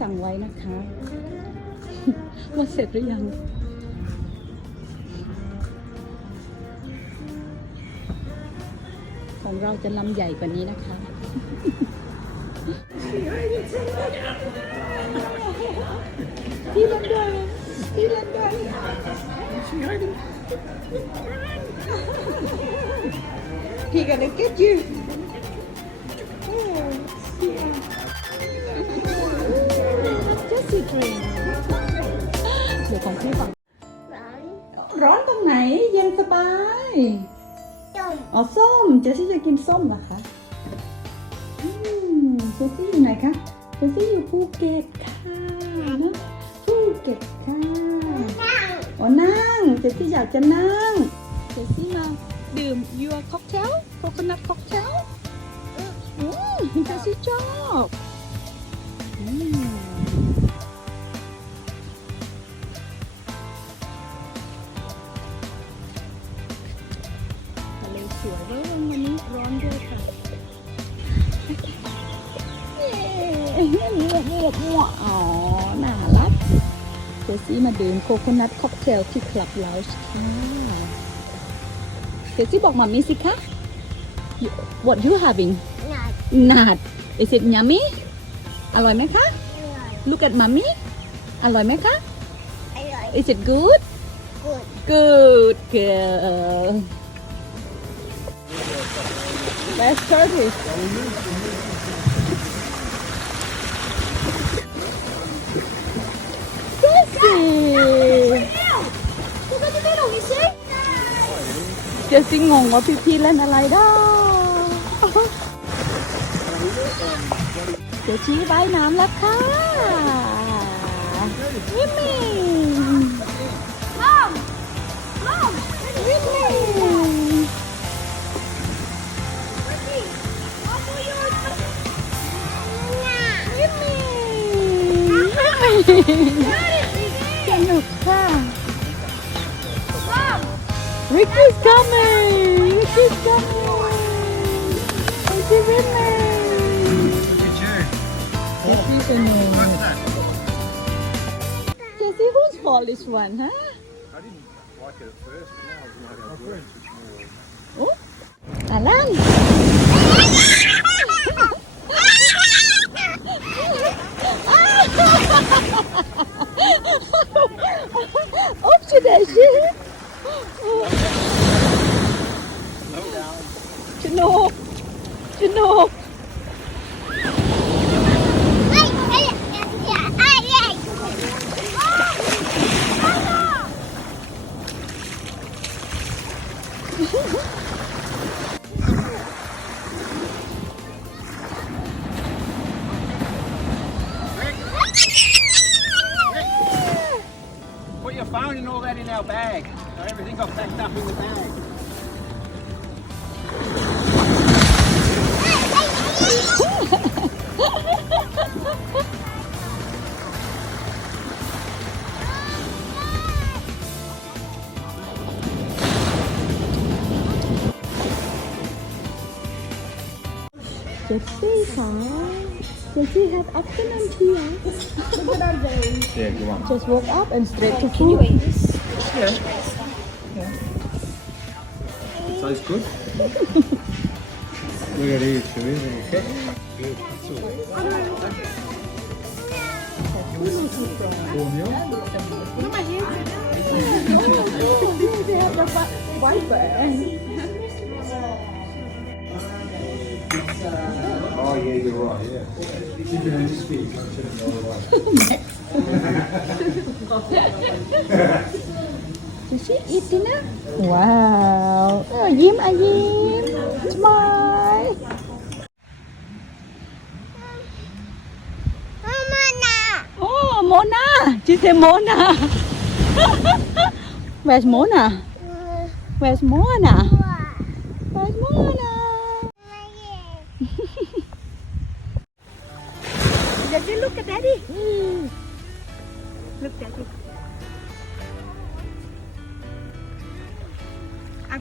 สั่งไว้นะคะว่าเสร็จหรือยังของเราจะลำใหญ่กว่านี้นะคะพี่เล่นด้วยพี่เล่นด้วย He gonna get you Jessie dream เดี๋ยวของพี่ก่อนร้อนตรงไหนเย็นสบายอ๋อส้มเจสซี่จะกินส้มเหรอคะเจสซี่อยู่ไหนคะเจสซี่อยู่ภูเก็ตค่ะนะภูเก็ตค่ะอ๋อนั่งเจสซี่อยากจะนั่งเจสซี่มาดื่ม your cocktail coconut cocktail เจสซี่ชอบทะเลสวยด้วยวันนี้ร้อนด้วยค่ะมัวอ๋อน่ารักเจสซี่มาดื่มโคโคนัทค็อกเทลที่คลับเลาส์ค่ะเจสซี่บอกมัมมี่สิคะ What you having Not Is it yummy อร่อยไหมคะ Look at mommy อร่อยไหมคะ Is it good Good girl Let's start itเจสซี่งงว่าพี่ๆเล่นอะไรด้าเจสซี่ว่ายน้ำแล้วค่ะวิมมี่วิมมี่สนุกค่ะ Ricky's coming! Ricky's coming! Ricky winning! Jessie winning! Jessie, whose fault is one, huh? I didn't like it at first, but now I've made it work. It's more. Oh! Alan! Oops, Daisy! สนุกสนุกPut your phone and all that in our bag. So everything got packed up in the bag. Jessie ค่ะ Jessie have afternoon tea Yeah, go on. Just woke up and straight to food Yeah. Tastes good. Look at these two, isn't it? Good. Cornmeal. They have the white band Oh yeah, you're right. Yeah. You can only speak. I shouldn't go away. Did she eat dinner? Wow. ยิ้มยิ้ม Smile. Oh, Mona. She said Mona. Where's Mona? Where's Mona? Where's Mona? Daddy, look at Daddy. Look, Daddy.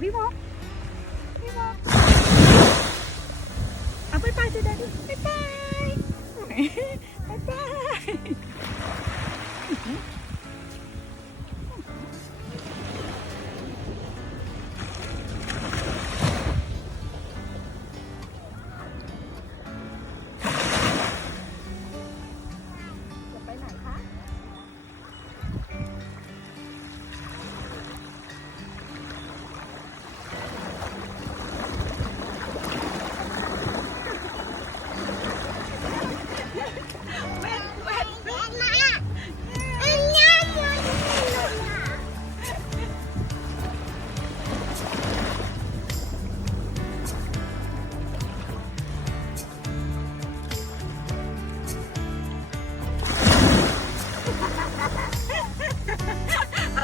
พี่บอกเอาไปสิ Daddy ไป บ๊ายบายจะไปไหนคะ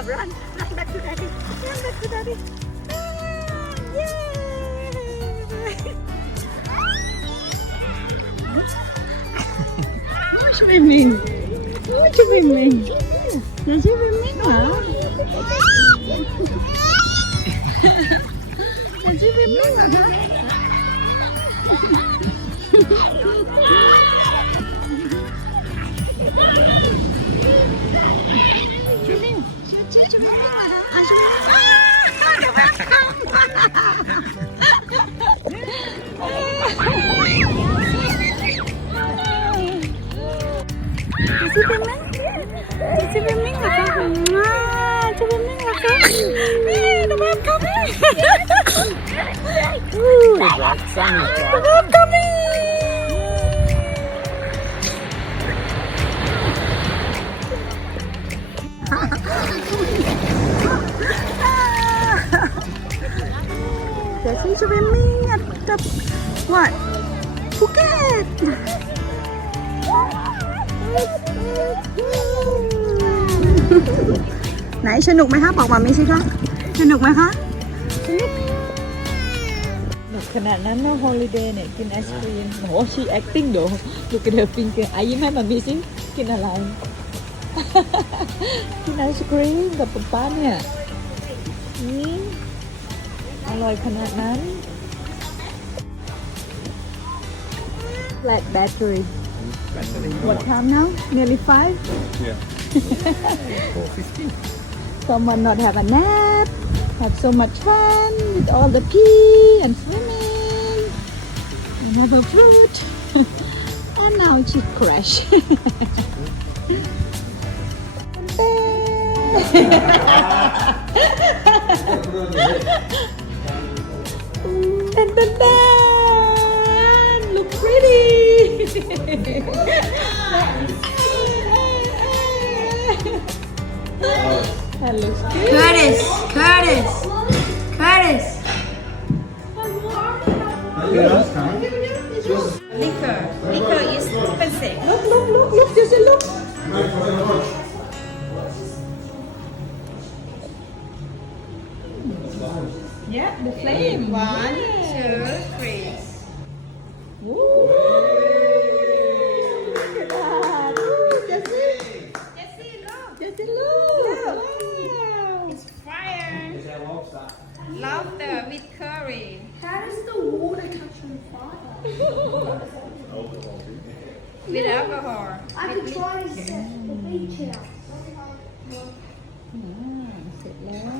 run back to daddy run back to daddy yay swimming swimming จะ swimming เหรอจะ swimming เหรอคะ swimming Chị bên mình là con chị bên mình là con nó bám con nó bám con Dạ chị bên mình tập what Phuket ไหนสนุกไหมคะบอกมามิสิคะสนุกไหมคะสนุกขนาดนั้นนะฮอลิเดย์เนี่ยกินไอศครีมโหชี acting เดี๋ยวดูกระเดาฟิงเกอร์ยิ้มให้มามิสิกินอะไร กินไอศครีมกับป๊าเนี่ยอร่อยขนาดนั้น Flat battery What time now? Nearly 5? Yeah. 4:50. Someone not have a nap, have so much fun with all the pee and swimming, and have a fruit, and now she crash. Dun, dun, dun. Look pretty. That looks good. Curtis. Liquor is expensive. Look, just look. Yeah, the flame. 1, 2, 3. Woo! Look at that. Ooh, Jessie. Jessie, look. Wow. It's fire. Lobster with curry. How does the water catch on fire? With alcohol. I could try to set the beach out. เสร็จแล้ว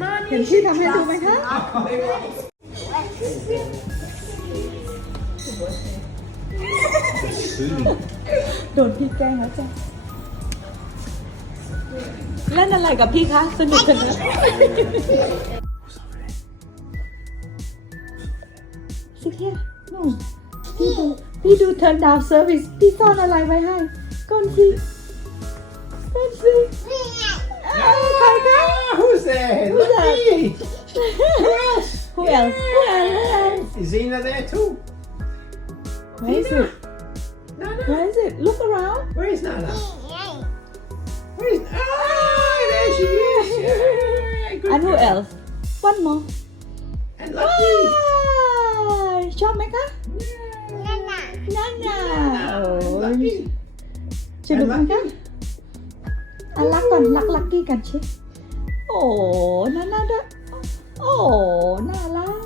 Mom, เห็นที่ทำให้ดูไหมคะ โดนพี่แกล้งแล้วจ้ะเล่นอะไรกับพี่คะสนุกกันนะสิเทียโน่พี่ดู turn down service พี่ซ่อนอะไรไว้ให้ก่อนสิใครคะ Who's there? Who's that? Lucky. Who else? Is Zena there too? Where is it? Where is it? Look around. Where is Nana? Where is? Oh, there she is. Yeah, good And who girl. else? One more. And Lucky. ชอบไหมคะนั่นน่ะโอ้ย Lucky. สนุกไหมคะอ่ะรักก่อนรักลักกี้กันชิโอ้น่าด้วยโอ้น่ารัก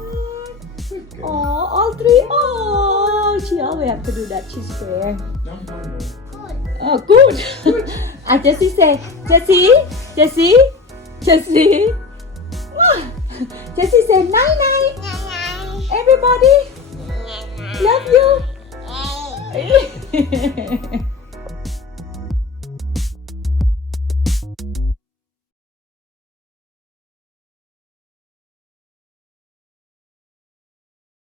Good โอ้ girl. all three โอ้ she No, we have to do that. She's fair. No, no, no. Oh, good. Jessie say, Jessie. Jessie say, night night. Everybody, love you.